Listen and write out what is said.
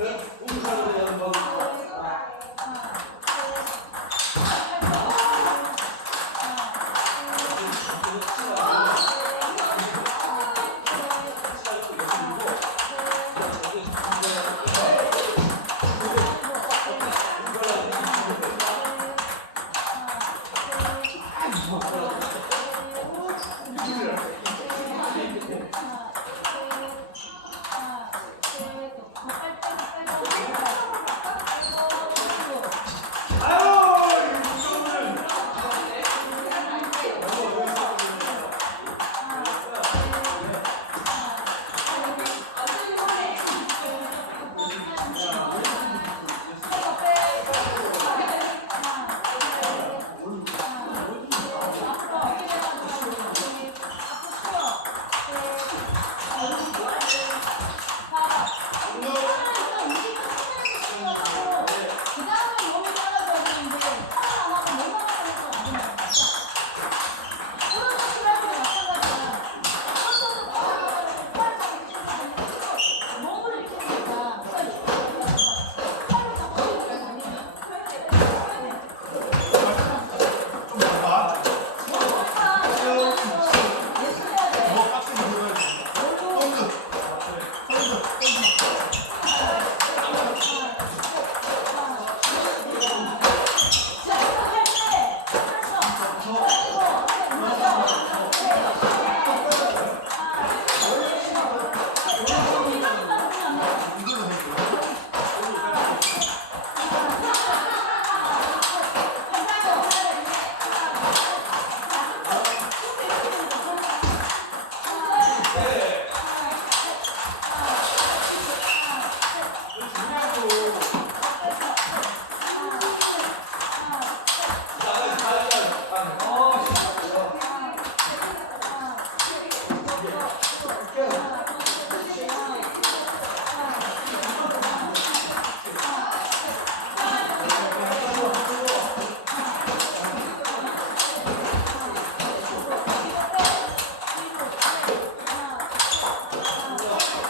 Good.